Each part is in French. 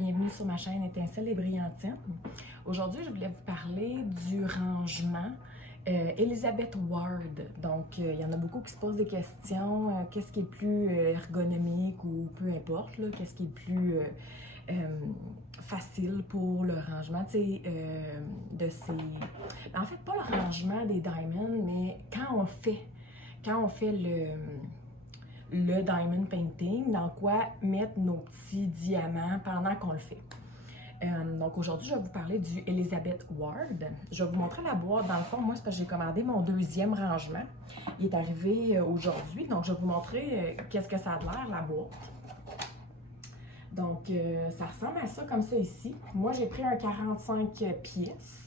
bienvenue sur ma chaîne Étincelle et Brillantine. Aujourd'hui, je voulais vous parler du rangement Elizabeth Ward. Donc, il y en a beaucoup qui se posent des questions. Qu'est-ce qui est plus ergonomique ou peu importe, qu'est-ce qui est plus facile pour le rangement, de ces... En fait, pas le rangement des diamonds, mais quand on fait le diamond painting, dans quoi mettre nos petits diamants pendant qu'on le fait. Donc aujourd'hui, je vais vous parler du Elizabeth Ward. Je vais vous montrer la boîte. Dans le fond, moi, c'est parce que j'ai commandé mon deuxième rangement. Il est arrivé aujourd'hui, donc je vais vous montrer qu'est-ce que ça a de l'air, la boîte. Donc, ça ressemble à ça, comme ça ici. Moi, j'ai pris un 45 pièces.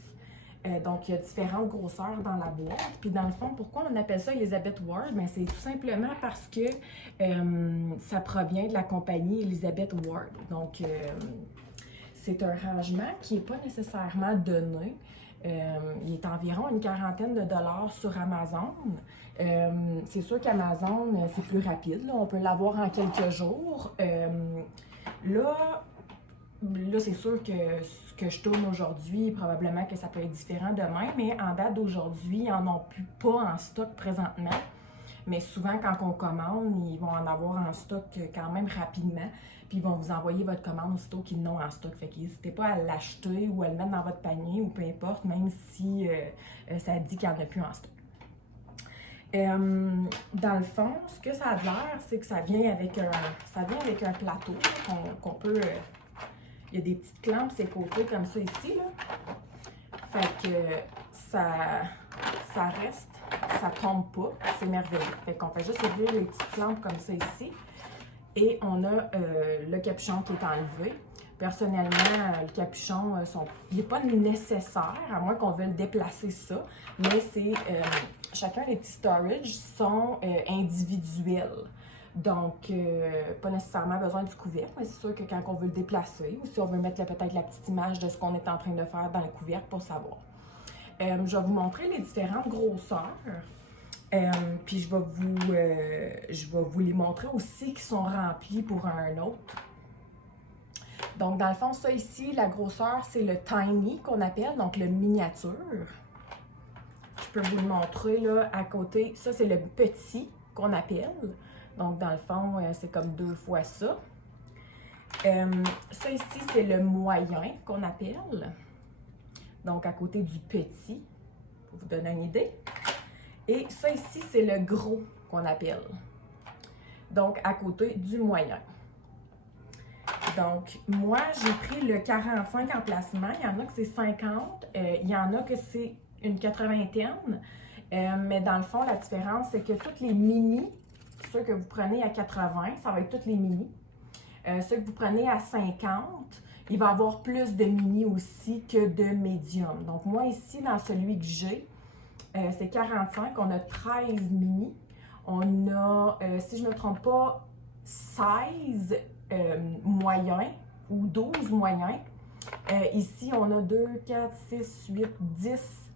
Donc, il y a différentes grosseurs dans la boîte. Puis, dans le fond, pourquoi on appelle ça Elizabeth Ward? Bien, c'est tout simplement parce que ça provient de la compagnie Elizabeth Ward. Donc, c'est un rangement qui n'est pas nécessairement donné. Il est environ une quarantaine de dollars sur Amazon. C'est sûr qu'Amazon, c'est plus rapide. Là. On peut l'avoir en quelques jours. Là, c'est sûr que ce que je tourne aujourd'hui, probablement que ça peut être différent demain, mais en date d'aujourd'hui, ils n'en ont plus pas en stock présentement. Mais souvent, quand on commande, ils vont en avoir en stock quand même rapidement. Puis ils vont vous envoyer votre commande aussitôt qu'ils l'ont en stock. Fait qu'hésitez pas à l'acheter ou à le mettre dans votre panier ou peu importe, même si ça dit qu'il n'y en a plus en stock. Dans le fond, ce que ça a l'air, c'est que ça vient avec un plateau qu'on peut... il y a des petites clampes sur les côtés comme ça ici, là. Fait que ça reste, ça tombe pas, c'est merveilleux. Fait qu'on fait juste ouvrir les petites clampes comme ça ici. Et on a le capuchon qui est enlevé. Personnellement, le capuchon, il n'est pas nécessaire, à moins qu'on veuille déplacer ça, mais c'est chacun des petits storage sont individuels. Donc, pas nécessairement besoin du couvercle, mais c'est sûr que quand on veut le déplacer, ou si on veut mettre peut-être la petite image de ce qu'on est en train de faire dans le couvercle pour savoir. Je vais vous montrer les différentes grosseurs. Puis je vais vous les montrer aussi qui sont remplis pour un autre. Donc, dans le fond, ça ici, la grosseur, c'est le tiny qu'on appelle, donc le miniature. Je peux vous le montrer là à côté. Ça, c'est le petit qu'on appelle. Donc, dans le fond, c'est comme 2 fois ça. Ça ici, c'est le moyen qu'on appelle. Donc, à côté du petit, pour vous donner une idée. Et ça ici, c'est le gros qu'on appelle. Donc, à côté du moyen. Donc, moi, j'ai pris le 45 emplacements. Il y en a que c'est 50. Il y en a que c'est une 80aine. Mais dans le fond, la différence, c'est que toutes les mini, ceux que vous prenez à 80, ça va être toutes les mini. Ceux que vous prenez à 50, il va y avoir plus de mini aussi que de médium. Donc, moi, ici, dans celui que j'ai, c'est 45. On a 13 mini. On a, si je ne me trompe pas, 16 moyens ou 12 moyens. Ici, on a 2, 4, 6, 8, 10.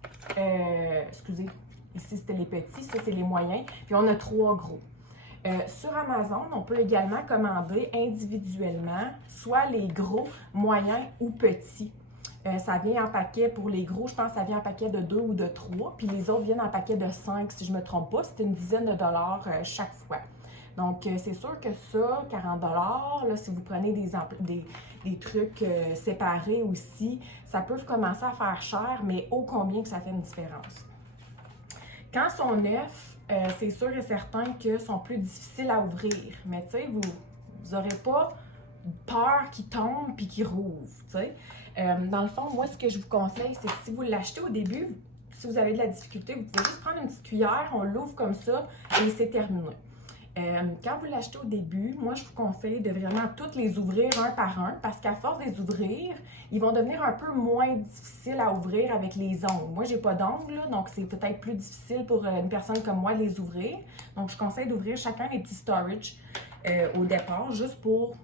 Excusez, ici, c'était les petits. Ça, c'est les moyens. Puis, on a 3 gros. Sur Amazon, on peut également commander individuellement soit les gros, moyens ou petits. Ça vient en paquet pour les gros, je pense que ça vient en paquet de 2 ou de 3, puis les autres viennent en paquet de 5, si je ne me trompe pas. C'est une dizaine de dollars chaque fois. Donc, c'est sûr que ça, 40 dollars, si vous prenez des trucs séparés aussi, ça peut commencer à faire cher, mais ô combien que ça fait une différence. Quand ils sont neufs, c'est sûr et certain qu'ils sont plus difficiles à ouvrir. Mais tu sais, vous n'aurez pas peur qu'ils tombent puis qu'ils rouvrent, tu sais. Dans le fond, moi, ce que je vous conseille, c'est que si vous l'achetez au début, si vous avez de la difficulté, vous pouvez juste prendre une petite cuillère, on l'ouvre comme ça et c'est terminé. Quand vous l'achetez au début, moi, je vous conseille de vraiment toutes les ouvrir un par un parce qu'à force de les ouvrir, ils vont devenir un peu moins difficiles à ouvrir avec les ongles. Moi, j'ai pas d'ongles, donc c'est peut-être plus difficile pour une personne comme moi de les ouvrir. Donc, je conseille d'ouvrir chacun les petits storage au départ, juste pour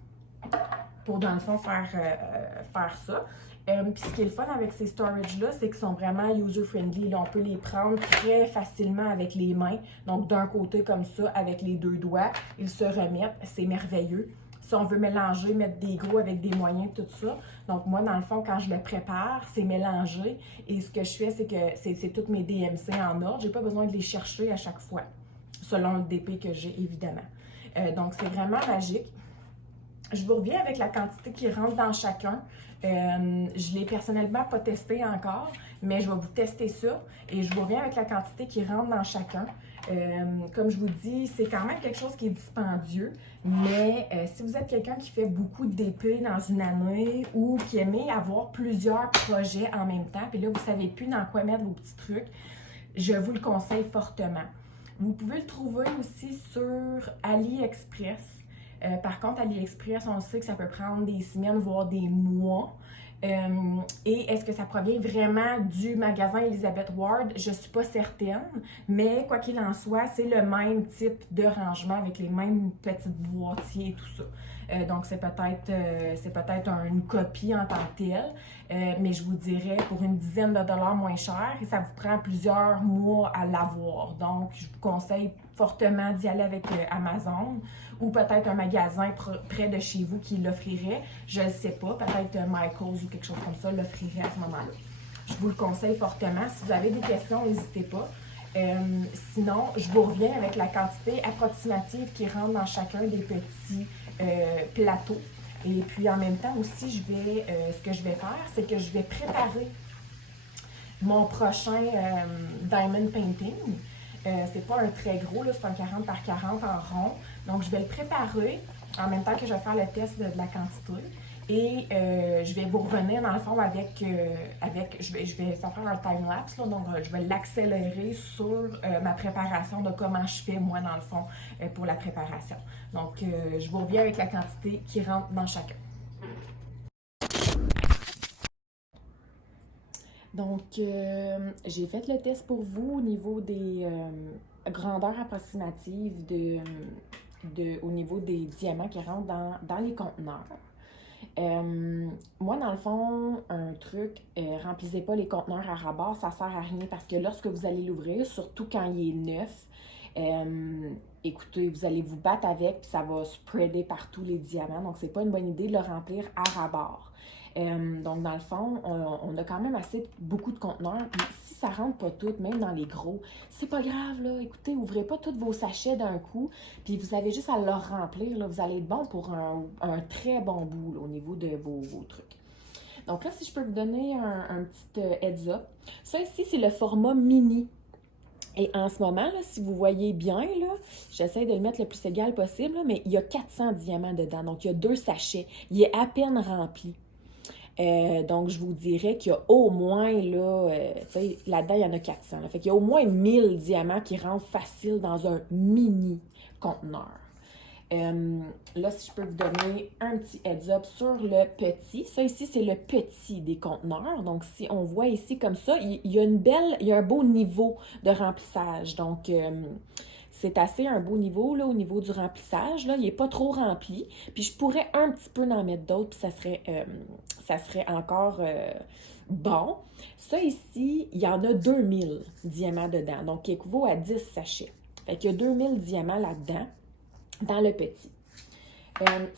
dans le fond, faire ça. Puis ce qui est le fun avec ces storage-là, c'est qu'ils sont vraiment user-friendly. On peut les prendre très facilement avec les mains. Donc, d'un côté comme ça, avec les 2 doigts, ils se remettent. C'est merveilleux. si on veut mélanger, mettre des gros avec des moyens, tout ça. Donc, moi, dans le fond, quand je le prépare, c'est mélangé. Et ce que je fais, c'est que c'est toutes mes DMC en ordre. Je n'ai pas besoin de les chercher à chaque fois, selon le DP que j'ai, évidemment. Donc, c'est vraiment magique. Je vous reviens avec la quantité qui rentre dans chacun. Je ne l'ai personnellement pas testé encore, mais je vais vous tester ça et je vous reviens avec la quantité qui rentre dans chacun. Comme je vous dis, c'est quand même quelque chose qui est dispendieux, mais si vous êtes quelqu'un qui fait beaucoup d'épées dans une année ou qui aimait avoir plusieurs projets en même temps, puis là, vous ne savez plus dans quoi mettre vos petits trucs, je vous le conseille fortement. Vous pouvez le trouver aussi sur AliExpress. Par contre, AliExpress, on sait que ça peut prendre des semaines, voire des mois. Et est-ce que ça provient vraiment du magasin Elizabeth Ward? Je ne suis pas certaine, mais quoi qu'il en soit, c'est le même type de rangement avec les mêmes petites boîtiers et tout ça. Donc, c'est peut-être une copie en tant que telle, mais je vous dirais pour une dizaine de dollars moins cher, et ça vous prend plusieurs mois à l'avoir. Donc, je vous conseille fortement d'y aller avec Amazon ou peut-être un magasin près de chez vous qui l'offrirait. Je ne sais pas, peut-être Michaels ou quelque chose comme ça l'offrirait à ce moment-là. Je vous le conseille fortement. Si vous avez des questions, n'hésitez pas. Sinon, je vous reviens avec la quantité approximative qui rentre dans chacun des petits plateaux. Et puis en même temps aussi, ce que je vais faire, c'est que je vais préparer mon prochain Diamond Painting. C'est pas un très gros, c'est un 40 par 40 en rond. Donc, je vais le préparer en même temps que je vais faire le test de la quantité. Et je vais vous revenir dans le fond je vais faire un time-lapse, donc je vais l'accélérer sur ma préparation de comment je fais moi dans le fond pour la préparation. Donc, je vous reviens avec la quantité qui rentre dans chacun. Donc, j'ai fait le test pour vous au niveau des grandeurs approximatives au niveau des diamants qui rentrent dans les conteneurs. Moi, dans le fond, un truc, remplissez pas les conteneurs à ras-bord, ça sert à rien parce que lorsque vous allez l'ouvrir, surtout quand il est neuf, écoutez, vous allez vous battre avec puis ça va spreader partout les diamants. Donc, c'est pas une bonne idée de le remplir à ras-bord. Donc, dans le fond, on a quand même beaucoup de conteneurs. Puis, si ça rentre pas tout, même dans les gros, c'est pas grave, là. Écoutez, ouvrez pas tous vos sachets d'un coup. Puis, vous avez juste à le remplir, là. Vous allez être bon pour un très bon bout, là, au niveau de vos trucs. Donc là, si je peux vous donner un petit heads up. Ça ici, c'est le format mini. Et en ce moment, là, si vous voyez bien, là, j'essaie de le mettre le plus égal possible, là, mais il y a 400 diamants dedans. Donc, il y a 2 sachets. Il est à peine rempli. Donc, je vous dirais qu'il y a au moins, là, là-dedans, il y en a 400. Là. Fait qu'il y a au moins 1000 diamants qui rentrent facile dans un mini conteneur. Là, si je peux vous donner un petit heads up sur le petit. Ça ici, c'est le petit des conteneurs. Donc, si on voit ici comme ça, il y a un beau niveau de remplissage. Donc, c'est assez un beau niveau, là, au niveau du remplissage. Là. Il n'est pas trop rempli. Puis, je pourrais un petit peu en mettre d'autres, puis ça serait encore bon. Ça ici, il y en a 2000 diamants dedans. Donc, qui équivaut à 10 sachets. Fait qu'il y a 2000 diamants là-dedans, dans le petit.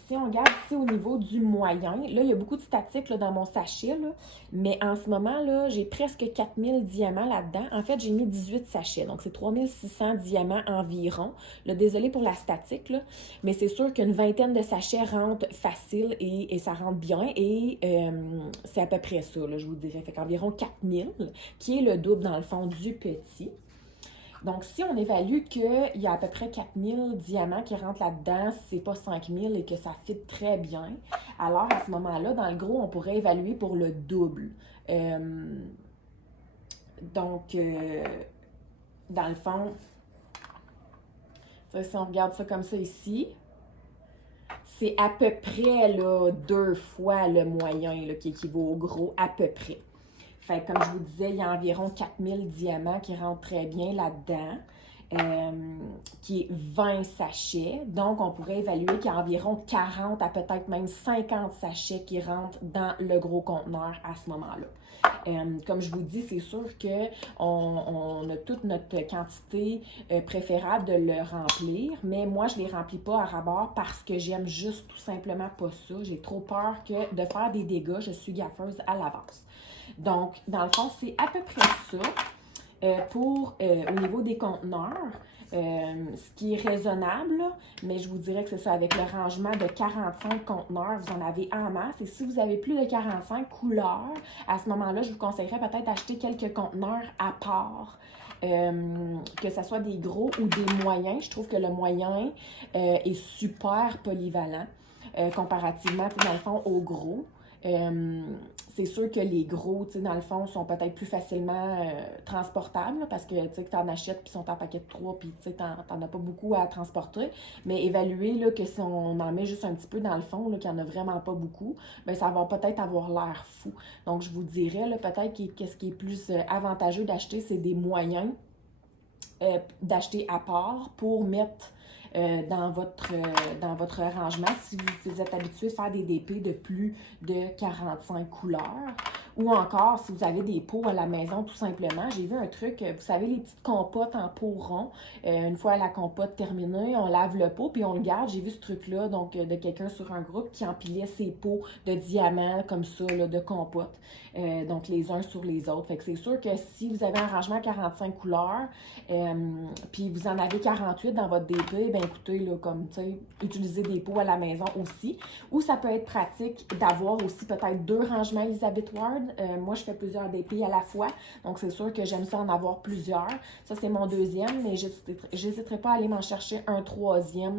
Si on regarde ici au niveau du moyen, là, il y a beaucoup de statiques là, dans mon sachet, là, mais en ce moment, là, j'ai presque 4000 diamants là-dedans. En fait, j'ai mis 18 sachets, donc c'est 3600 diamants environ. Là, désolée pour la statique, là, mais c'est sûr qu'une vingtaine de sachets rentrent facile et ça rentre bien, et c'est à peu près ça, là, je vous dirais. Fait qu'environ 4000, qui est le double, dans le fond, du petit. Donc, si on évalue qu'il y a à peu près 4000 diamants qui rentrent là-dedans, c'est pas 5000 et que ça fit très bien, alors à ce moment-là, dans le gros, on pourrait évaluer pour le double. Donc, dans le fond, si on regarde ça comme ça ici, c'est à peu près là, 2 fois le moyen là, qui équivaut au gros, à peu près. Fait comme je vous disais, il y a environ 4000 diamants qui rentrent très bien là-dedans. qui est 20 sachets. Donc, on pourrait évaluer qu'il y a environ 40 à peut-être même 50 sachets qui rentrent dans le gros conteneur à ce moment-là. Comme je vous dis, c'est sûr qu'on a toute notre quantité préférable de le remplir, mais moi, je ne les remplis pas à ras-bord parce que j'aime juste tout simplement pas ça. J'ai trop peur que de faire des dégâts. Je suis gaffeuse à l'avance. Donc, dans le fond, c'est à peu près ça au niveau des conteneurs. Ce qui est raisonnable, mais je vous dirais que c'est ça, avec le rangement de 45 conteneurs, vous en avez en masse. Et si vous avez plus de 45 couleurs, à ce moment-là, je vous conseillerais peut-être d'acheter quelques conteneurs à part. Que ce soit des gros ou des moyens. Je trouve que le moyen est super polyvalent comparativement, dans le fond, au gros. C'est sûr que les gros, dans le fond, sont peut-être plus facilement transportables là, parce que tu en achètes puis ils sont en paquet de 3 puis tu n'en as pas beaucoup à transporter. Mais évaluer là, que si on en met juste un petit peu dans le fond, là, qu'il n'y en a vraiment pas beaucoup, bien, ça va peut-être avoir l'air fou. Donc, je vous dirais là, peut-être qu'est-ce qui est plus avantageux d'acheter, c'est des moyens d'acheter à part pour mettre dans votre rangement si vous êtes habitué de faire des DP de plus de 45 couleurs. Ou encore, si vous avez des pots à la maison, tout simplement. J'ai vu un truc, vous savez, les petites compotes en pot rond. Une fois la compote terminée, on lave le pot puis on le garde. J'ai vu ce truc-là, donc de quelqu'un sur un groupe qui empilait ses pots de diamants comme ça, là, de compote. Donc les uns sur les autres. Fait que c'est sûr que si vous avez un rangement 45 couleurs, puis vous en avez 48 dans votre DP, ben écoutez, là, comme, tu sais, utilisez des pots à la maison aussi. Ou ça peut être pratique d'avoir aussi peut-être 2 rangements Elizabeth Ward. Moi, je fais plusieurs DP à la fois, donc c'est sûr que j'aime ça en avoir plusieurs. Ça, c'est mon deuxième, mais j'hésiterai pas à aller m'en chercher un troisième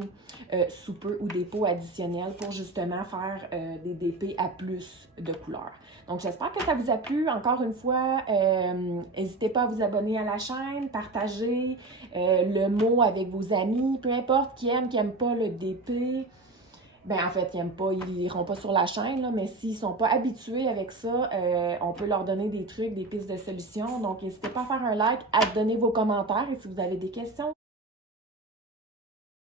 sous peu ou des pots additionnels pour justement faire des DP à plus de couleurs. Donc, j'espère que ça vous a plu. Encore une fois, n'hésitez pas à vous abonner à la chaîne, partager le mot avec vos amis, peu importe qui n'aiment pas le DP. Ben en fait, ils n'aiment pas, ils iront pas sur la chaîne, là, mais s'ils sont pas habitués avec ça, on peut leur donner des trucs, des pistes de solutions. Donc, n'hésitez pas à faire un like, à donner vos commentaires et si vous avez des questions.